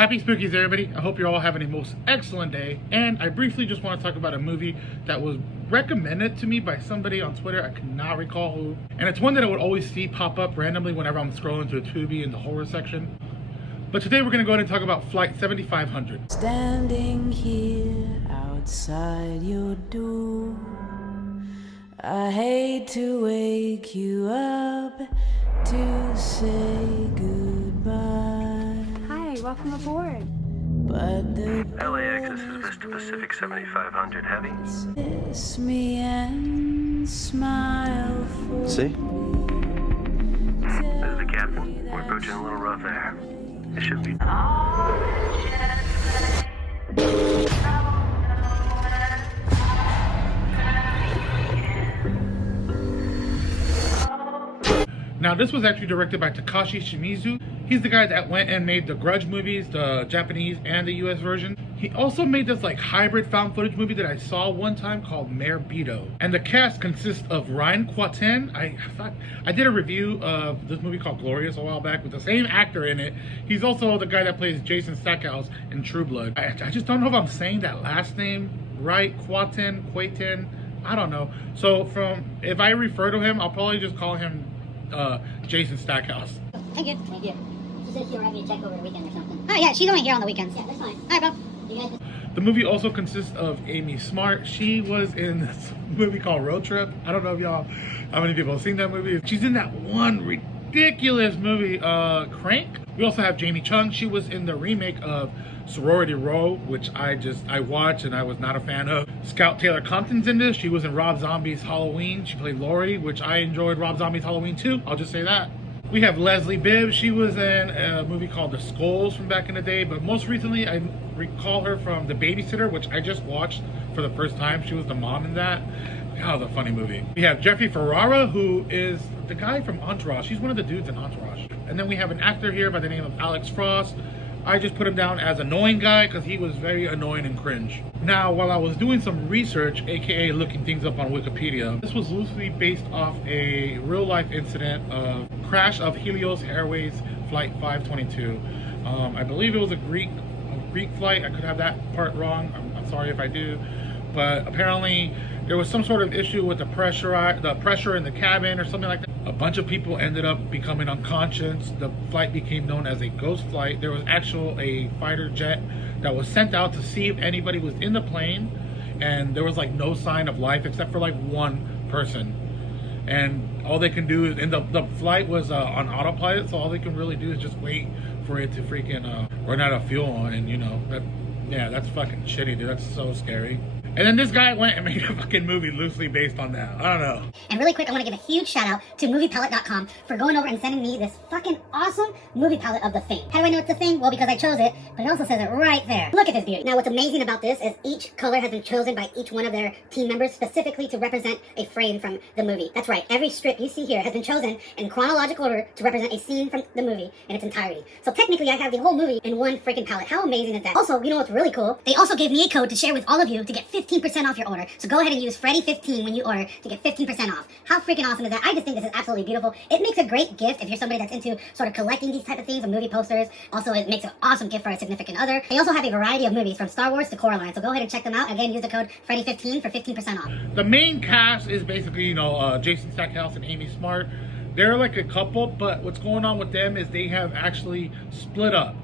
Happy Spookies, everybody. I hope you're all having a most excellent day. And I briefly just want to talk about a movie that was recommended to me by somebody on Twitter. I cannot recall who. And it's one that I would always see pop up randomly whenever I'm scrolling through Tubi in the horror section. But today we're going to go ahead and talk about Flight 7500. Standing here outside your door, I hate to wake you up to say goodbye. Hi, welcome aboard. But the LAX, this is Vista Pacific 7500 Heavy. kiss me and smile for See? me. This is the captain. We're approaching a little rough air. It should be. Now, this was actually directed by Takashi Shimizu. He's the guy that went and made the Grudge movies, the Japanese and the US version. He also made this like hybrid found footage movie that I saw one time called Mayor Beto. And the cast consists of Ryan Quaten. I did a review of this movie called Glorious a while back with the same actor in it. He's also the guy that plays Jason Stackhouse in True Blood. I just don't know if I'm saying that last name right. Quaten. I don't know. So if I refer to him, I'll probably just call him Jason Stackhouse. Thank you. Thank you. She said she'll have me check over the weekend or something. Oh yeah, she's only here on the weekends. Yeah, that's fine. All right, bro. You guys. The movie also consists of Amy Smart. She was in this movie called Road Trip. I don't know if how many people have seen that movie. She's in that one ridiculous movie, Crank. We also have Jamie Chung. She was in the remake of Sorority Row, which I watched and I was not a fan of. Scout Taylor Compton's in this. She was in Rob Zombie's Halloween. She played Laurie, which I enjoyed Rob Zombie's Halloween too. I'll just say that. We have Leslie Bibb. She was in a movie called The Skulls from back in the day, but most recently I recall her from The Babysitter, which I just watched for the first time. She was the mom in that. God, the funny movie. We have Jeffrey Ferrara, who is the guy from Entourage. He's one of the dudes in Entourage. And then we have an actor here by the name of Alex Frost. I just put him down as annoying guy because he was very annoying and cringe. Now, while I was doing some research, aka looking things up on Wikipedia, this was loosely based off a real life incident of crash of Helios Airways Flight 522. I believe it was a Greek flight. I could have that part wrong. I'm sorry if I do. But apparently there was some sort of issue with the pressure in the cabin or something like that. A bunch of people ended up becoming unconscious. The flight became known as a ghost flight. There was a fighter jet that was sent out to see if anybody was in the plane, and there was like no sign of life except for like one person. And all they can do is, and the flight was on autopilot, so all they can really do is just wait for it to freaking run out of fuel. And you know, that's fucking shitty, dude. That's so scary. And then this guy went and made a fucking movie loosely based on that. I don't know. And really quick, I want to give a huge shout out to MoviePalette.com for going over and sending me this fucking awesome movie palette of The Thing. How do I know it's The Thing? Well, because I chose it, but it also says it right there. Look at this beauty. Now, what's amazing about this is each color has been chosen by each one of their team members specifically to represent a frame from the movie. That's right. Every strip you see here has been chosen in chronological order to represent a scene from the movie in its entirety. So technically, I have the whole movie in one freaking palette. How amazing is that? Also, you know what's really cool? They also gave me a code to share with all of you to get 15% off your order. So go ahead and use Freddy15 when you order to get 15% off. How freaking awesome is that? I just think this is absolutely beautiful. It makes a great gift if you're somebody that's into sort of collecting these type of things and movie posters. Also, it makes an awesome gift for a significant other. They also have a variety of movies from Star Wars to Coraline. So go ahead and check them out. Again, use the code Freddy15 for 15% off. The main cast is basically, Jason Stackhouse and Amy Smart. They're like a couple, but what's going on with them is they have actually split up.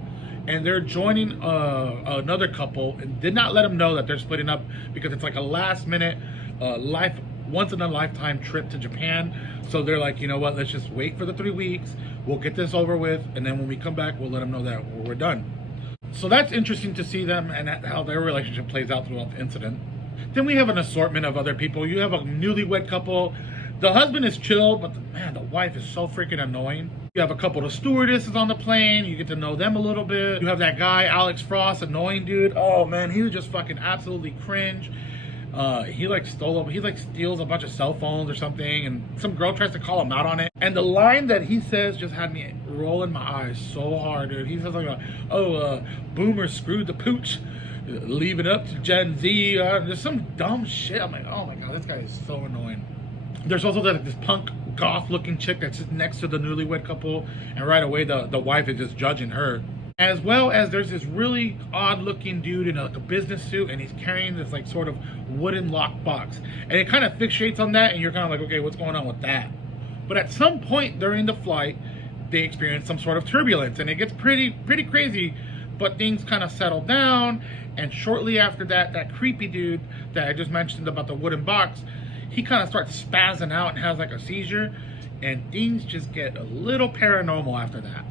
And they're joining another couple and did not let them know that they're splitting up because it's like a last minute once in a lifetime trip to Japan. So they're like, you know what, let's just wait for the 3 weeks. We'll get this over with. And then when we come back, we'll let them know that we're done. So that's interesting to see them and how their relationship plays out throughout the incident. Then we have an assortment of other people. You have a newlywed couple. The husband is chill, but the wife is so freaking annoying. You have a couple of stewardesses on the plane. You get to know them a little bit. You have that guy, Alex Frost, annoying dude. Oh man, he was just fucking absolutely cringe. He steals a bunch of cell phones or something, and some girl tries to call him out on it. And the line that he says just had me rolling my eyes so hard, dude. He says like, boomer screwed the pooch, leave it up to Gen Z. There's some dumb shit. I'm like, oh my god, this guy is so annoying. There's also this punk goth looking chick that sits next to the newlywed couple, and right away the wife is just judging her. As well as there's this really odd looking dude in like a business suit, and he's carrying this like sort of wooden lock box. And it kind of fixates on that, and you're kind of like, okay, what's going on with that? But at some point during the flight, they experience some sort of turbulence, and it gets pretty crazy, but things kind of settle down. And shortly after that, that creepy dude that I just mentioned about the wooden box, he kind of starts spazzing out and has like a seizure, and things just get a little paranormal after that.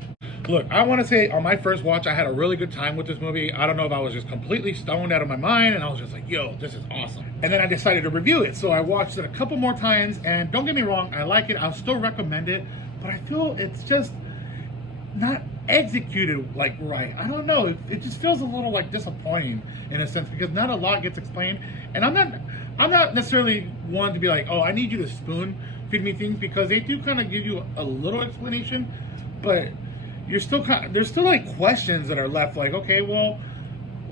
Look, I want to say on my first watch, I had a really good time with this movie. I don't know if I was just completely stoned out of my mind, and I was just like, yo, this is awesome. And then I decided to review it. So I watched it a couple more times, and don't get me wrong, I like it. I'll still recommend it, but I feel it's just not executed like right. I don't know. It just feels a little like disappointing in a sense, because not a lot gets explained. And I'm not necessarily one to be like, oh, I need you to spoon feed me things, because they do kind of give you a little explanation, but you're still there's still like questions that are left, like, okay, well,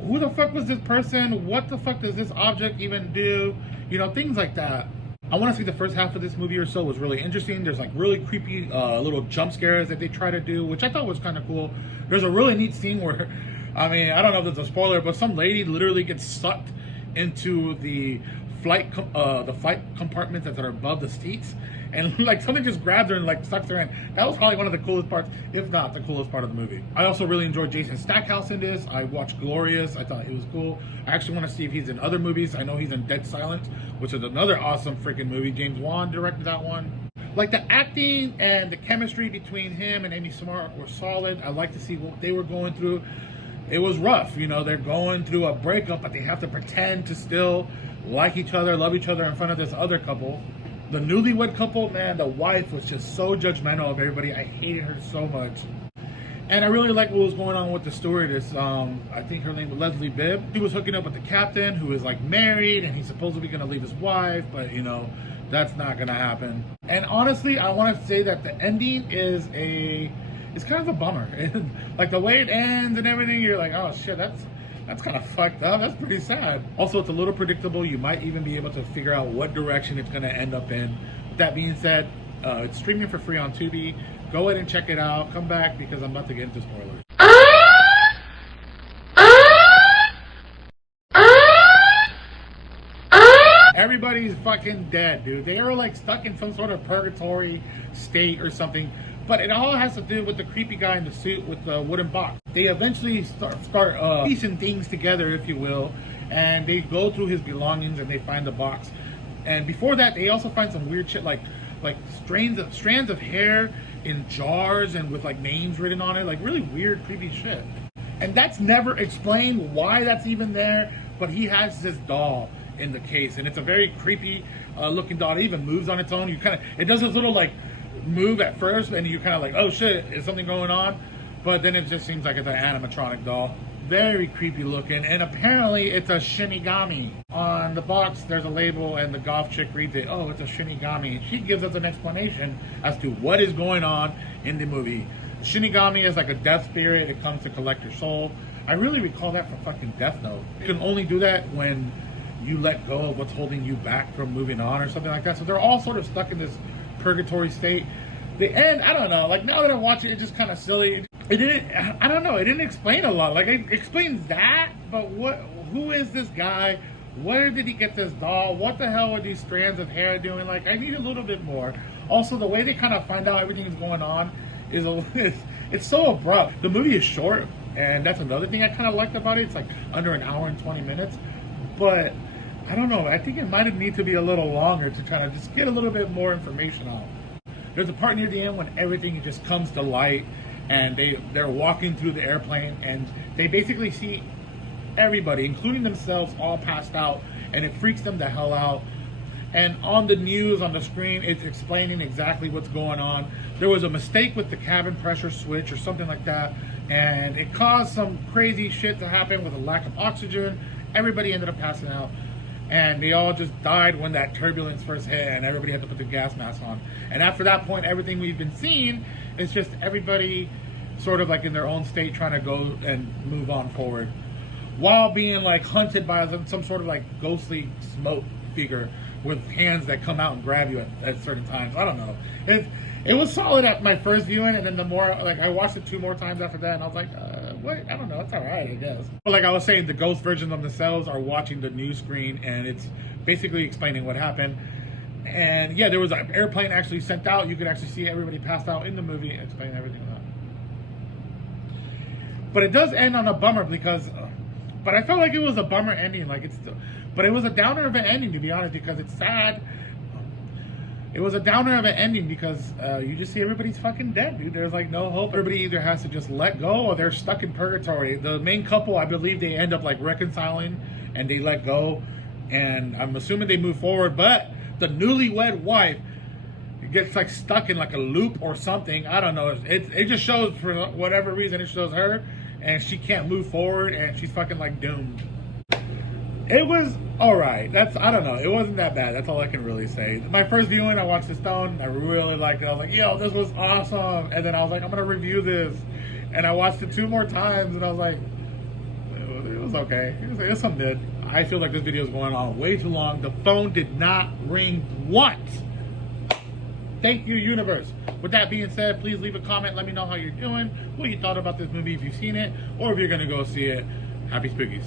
who the fuck was this person? What the fuck does this object even do? You know, things like that. I want to say the first half of this movie or so was really interesting. There's like really creepy little jump scares that they try to do, which I thought was kind of cool. There's a really neat scene where, I mean, I don't know if it's a spoiler, but some lady literally gets sucked into the flight compartments that are above the seats, and like something just grabs her and like sucks her in. That was probably one of the coolest parts, if not the coolest part of the movie. I also really enjoyed Jason Stackhouse in this. I watched Glorious. I thought he was cool. I actually want to see if he's in other movies. I know he's in Dead Silence, which is another awesome freaking movie. James Wan directed that one. Like the acting and the chemistry between him and Amy Smart were solid. I like to see what they were going through. It was rough, you know, they're going through a breakup, but they have to pretend to still like each other, love each other in front of this other couple. The newlywed couple, man, the wife was just so judgmental of everybody. I hated her so much. And I really like what was going on with the stewardess. I think her name was Leslie Bibb. She was hooking up with the captain, who is like married, and he's supposedly going to leave his wife, but you know, that's not going to happen. And honestly, I want to say that the ending is it's kind of a bummer. Like the way it ends and everything, you're like, oh shit, that's kind of fucked up. That's pretty sad. Also, it's a little predictable. You might even be able to figure out what direction it's going to end up in. With that being said, it's streaming for free on Tubi. Go ahead and check it out. Come back, because I'm about to get into spoilers. Everybody's fucking dead, dude. They are like stuck in some sort of purgatory state or something. But it all has to do with the creepy guy in the suit with the wooden box. They eventually start piecing things together, if you will, and they go through his belongings and they find the box. And before that, they also find some weird shit, like strands of hair in jars and with like names written on it, like really weird, creepy shit. And that's never explained why that's even there. But he has this doll in the case, and it's a very creepy looking doll. It even moves on its own. It does this little like move at first, and you're kind of like, oh shit, is something going on? But then it just seems like it's an animatronic doll. Very creepy looking, and apparently it's a Shinigami. On the box there's a label, and the goth chick reads it, oh, it's a Shinigami. She gives us an explanation as to what is going on in the movie. Shinigami is like a death spirit. It comes to collect your soul. I really recall that from fucking Death Note. You can only do that when you let go of what's holding you back from moving on or something like that. So they're all sort of stuck in this purgatory state. The end, I don't know, like now that I watch it, it's just kind of silly. It didn't explain a lot. Like it explains that, but who is this guy? Where did he get this doll? What the hell are these strands of hair doing? Like, I need a little bit more. Also, the way they kind of find out everything's going on is it's so abrupt. The movie is short, and that's another thing I kind of liked about it. It's like under an hour and 20 minutes, but I don't know. I think it might need to be a little longer to kind of just get a little bit more information out. There's a part near the end when everything just comes to light, and they're walking through the airplane, and they basically see everybody, including themselves, all passed out, and it freaks them the hell out. And on the news, on the screen, it's explaining exactly what's going on. There was a mistake with the cabin pressure switch or something like that, and it caused some crazy shit to happen with a lack of oxygen. Everybody ended up passing out, and they all just died when that turbulence first hit, and everybody had to put the gas mask on. And after that point, everything we've been seeing is just everybody sort of like in their own state trying to go and move on forward, while being like hunted by some sort of like ghostly smoke figure with hands that come out and grab you at certain times. I don't know. It was solid at my first viewing, and then the more, like, I watched it 2 more times after that, and I was like, what? I don't know. It's all right, I guess. But like I was saying, the ghost versions of themselves are watching the news screen, and it's basically explaining what happened. And yeah, there was an airplane actually sent out. You could actually see everybody passed out in the movie, explaining everything about it. But it does end on a bummer because, but I felt like it was a bummer ending. Like it's, but it was a downer of an ending, to be honest, because it's sad. It was a downer of an ending because you just see everybody's fucking dead, dude. There's like no hope. Everybody either has to just let go or they're stuck in purgatory. The main couple, I believe, they end up like reconciling and they let go, and I'm assuming they move forward. But the newlywed wife gets like stuck in like a loop or something. I don't know. It just shows, for whatever reason, it shows her and she can't move forward and she's fucking like doomed. It was alright. I don't know. It wasn't that bad. That's all I can really say. My first viewing, I watched The Stone. I really liked it. I was like, yo, this was awesome. And then I was like, I'm going to review this. And I watched it 2 more times and I was like, it was okay. It was something good. I feel like this video is going on way too long. The phone did not ring once. Thank you, universe. With that being said, please leave a comment. Let me know how you're doing, what you thought about this movie, if you've seen it, or if you're going to go see it. Happy Spookies.